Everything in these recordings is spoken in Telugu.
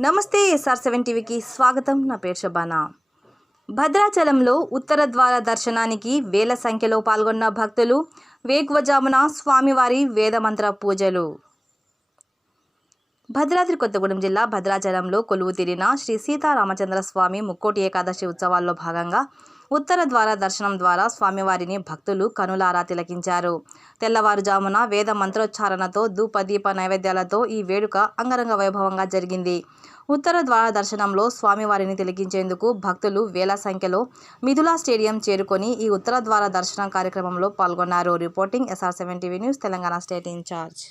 నమస్తే ఎస్ఆర్ సెవెన్ టీవీకి స్వాగతం. నా పేరు శబానా. భద్రాచలంలో ఉత్తర ద్వార దర్శనానికి వేల సంఖ్యలో పాల్గొన్న భక్తులు వేకువజామున స్వామివారి వేదమంత్ర పూజలు. భద్రాద్రి కొత్తగూడెం జిల్లా భద్రాచలంలో కొలువు తీరిన శ్రీ సీతారామచంద్ర స్వామి ముక్కోటి ఏకాదశి ఉత్సవాల్లో భాగంగా ఉత్తర ద్వార దర్శనం ద్వారా స్వామివారిని భక్తులు కనులారా తిలకించారు. తెల్లవారుజామున వేద మంత్రోచ్చారణతో ధూపదీప నైవేద్యాలతో ఈ వేడుక అంగరంగ వైభవంగా జరిగింది. ఉత్తర ద్వార దర్శనంలో స్వామివారిని తిలకించేందుకు భక్తులు వేల సంఖ్యలో మిథులా స్టేడియం చేరుకొని ఈ ఉత్తర ద్వార దర్శనం కార్యక్రమంలో పాల్గొన్నారు. Reporting SR seven TV news Telangana state in-charge.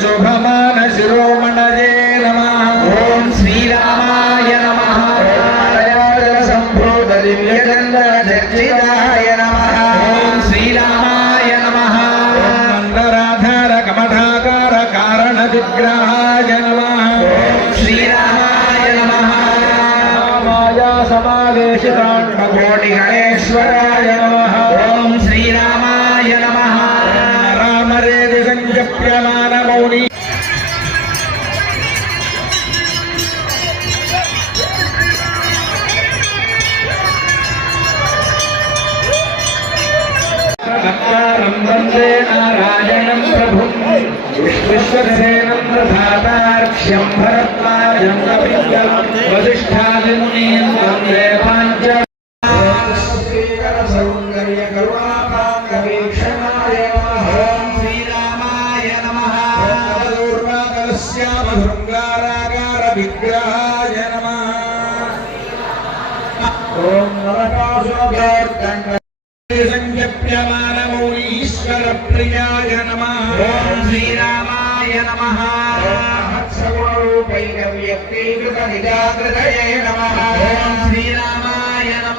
శుభమాన శిరోమణజే నమ. ఓం శ్రీరామాయ నమ. సంభూత దివ్యచందన చర్చితాయ నమ. ఓం శ్రీరామాయ నమ. మందరాధార కమఠాకార కారణ విగ్రహాయ నమ. ఓం శ్రీరామాయ నమ. మాయా సమావేశితాండకోటి గణేశ్వరాయ శృంగారాగార విగ్రహాయ నమః ఓం నరకాసురభోర్దండ సంజప్యమానమౌనీశ్వర ప్రియాయ నమ ఓం శ్రీరామాయ నమ. సగుణరూపైక వ్యక్తీకృత నిజాకృతయే నమ. శ్రీరామాయ నమ.